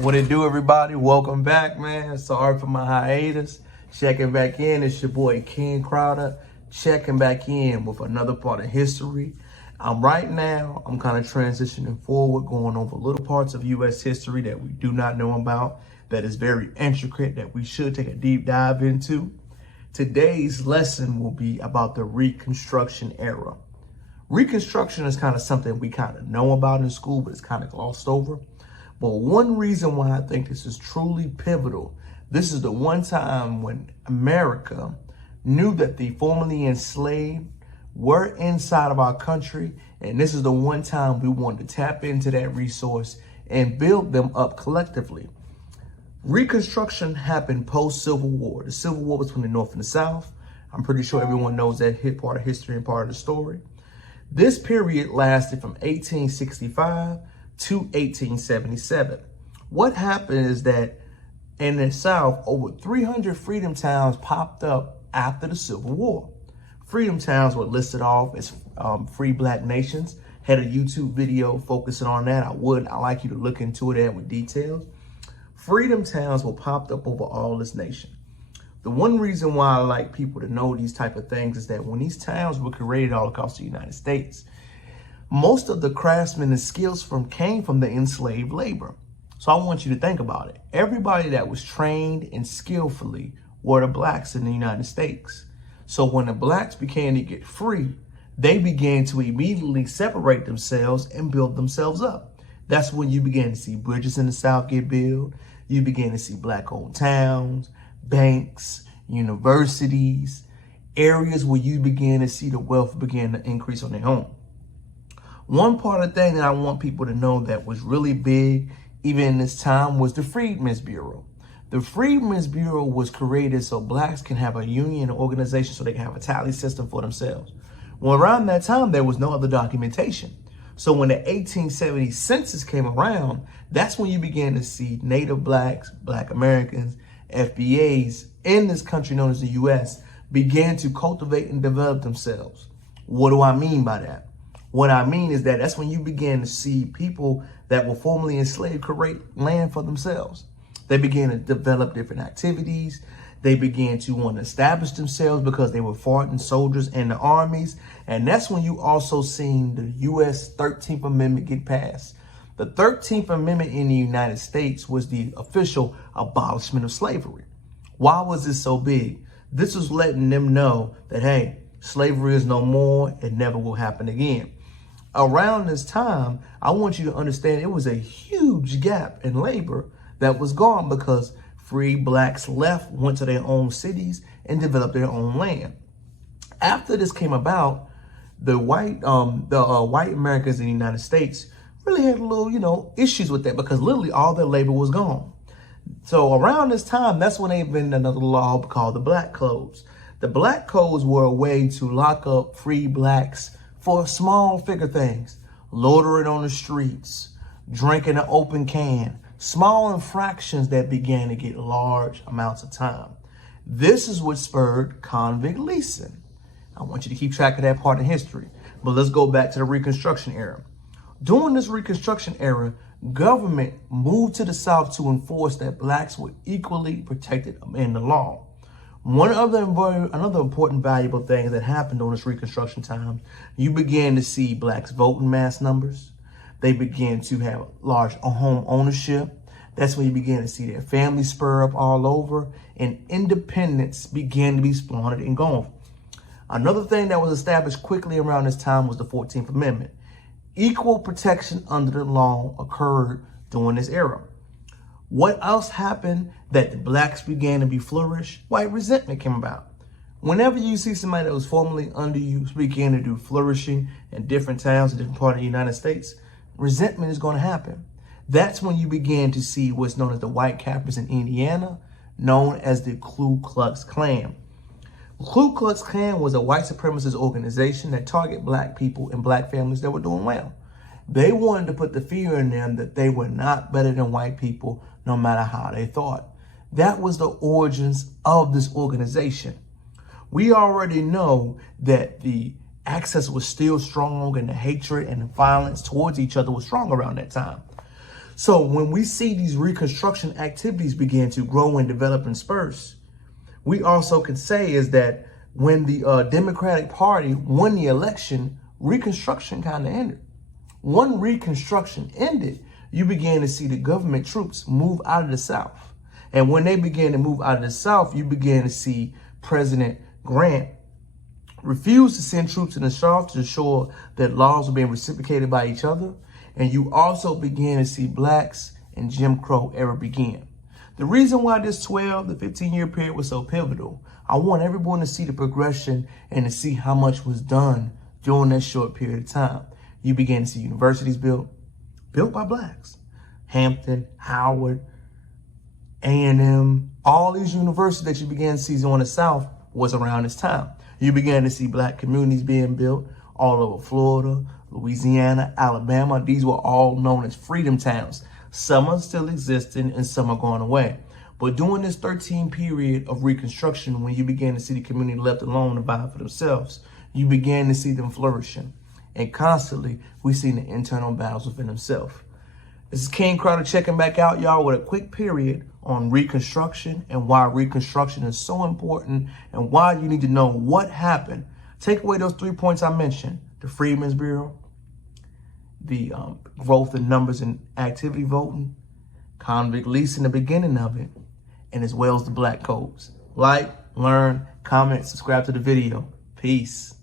What it do, everybody? Welcome back, man. Sorry for my hiatus. Checking back in. It's your boy Ken Crowder. Checking back in with another part of history. Right now, I'm kind of transitioning forward, going over little parts of U.S. history that we do not know about, that is very intricate, that we should take a deep dive into. Today's lesson will be about the Reconstruction era. Reconstruction is kind of something we kind of know about in school, but it's kind of glossed over. But one reason why I think this is truly pivotal, this is the one time when America knew that the formerly enslaved were inside of our country. And this is the one time we wanted to tap into that resource and build them up collectively. Reconstruction happened post-Civil War. The Civil War between the North and the South. I'm pretty sure everyone knows that hit part of history and part of the story. This period lasted from 1865 to 1877. What happened is that in the South, over 300 freedom towns popped up after the Civil War. Freedom towns were listed off as free black nations. Had a YouTube video focusing on that. I like you to look into it with details. Freedom towns were popped up over all this nation. The one reason why I like people to know these type of things is that when these towns were created all across the United States, most of the craftsmen and skills came from the enslaved labor. So I want you to think about it. Everybody that was trained and skillfully were the blacks in the United States. So when the blacks began to get free, they began to immediately separate themselves and build themselves up. That's when you began to see bridges in the South get built. You began to see black-owned towns, banks, universities, areas where you began to see the wealth begin to increase on their own. One part of the thing that I want people to know that was really big, even in this time, was the Freedmen's Bureau. The Freedmen's Bureau was created so blacks can have a union organization so they can have a tally system for themselves. Well, around that time, there was no other documentation. So when the 1870 census came around, that's when you began to see Native blacks, Black Americans, FBAs in this country known as the U.S. began to cultivate and develop themselves. What do I mean by that? What I mean is that that's when you began to see people that were formerly enslaved create land for themselves. They began to develop different activities. They began to want to establish themselves because they were fighting soldiers in the armies. And that's when you also seen the U.S. 13th Amendment get passed. The 13th Amendment in the United States was the official abolishment of slavery. Why was this so big? This was letting them know that, hey, slavery is no more. It never will happen again. Around this time, I want you to understand it was a huge gap in labor that was gone because free blacks left, went to their own cities, and developed their own land. After this came about, the white Americans in the United States really had a little, issues with that because literally all their labor was gone. So around this time, that's when they invented another law called the Black Codes. The Black Codes were a way to lock up free blacks for small figure things, loitering on the streets, drinking an open can, small infractions that began to get large amounts of time. This is what spurred convict leasing. I want you to keep track of that part in history, but let's go back to the Reconstruction era. During this Reconstruction era, government moved to the South to enforce that blacks were equally protected in the law. Another important valuable thing that happened during this Reconstruction time, you began to see blacks vote in mass numbers. They began to have large home ownership. That's when you began to see their families spur up all over, and independence began to be spawned and gone. Another thing that was established quickly around this time was the 14th Amendment. Equal protection under the law occurred during this era. What else happened that the blacks began to be flourished? White resentment came about. Whenever you see somebody that was formerly under you begin to do flourishing in different towns in different parts of the United States, resentment is going to happen. That's when you began to see what's known as the White Cappers in Indiana, known as the Ku Klux Klan. The Ku Klux Klan was a white supremacist organization that targeted black people and black families that were doing well. They wanted to put the fear in them that they were not better than white people, no matter how they thought. That was the origins of this organization. We already know that the access was still strong and the hatred and the violence towards each other was strong around that time. So when we see these Reconstruction activities begin to grow and develop and disperse, we also can say is that when the Democratic Party won the election, Reconstruction kind of ended. When Reconstruction ended, you began to see the government troops move out of the South. And when they began to move out of the South, you began to see President Grant refuse to send troops in the South to ensure that laws were being reciprocated by each other. And you also began to see blacks and Jim Crow era begin. The reason why this 12 to 15-year period was so pivotal, I want everyone to see the progression and to see how much was done during that short period of time. You began to see universities built by blacks. Hampton, Howard, A&M, all these universities that you began to see in the South was around this time. You began to see black communities being built all over Florida, Louisiana, Alabama. These were all known as freedom towns. Some are still existing and some are going away. But during this 13 period of Reconstruction, when you began to see the community left alone to vie for themselves, you began to see them flourishing. And constantly, we seen the internal battles within themselves. This is King Crowder checking back out, y'all, with a quick period on Reconstruction and why Reconstruction is so important and why you need to know what happened. Take away those 3 points I mentioned: the Freedmen's Bureau, the growth in numbers and activity voting, convict leasing, the beginning of it, and as well as the black codes. Like, learn, comment, subscribe to the video. Peace.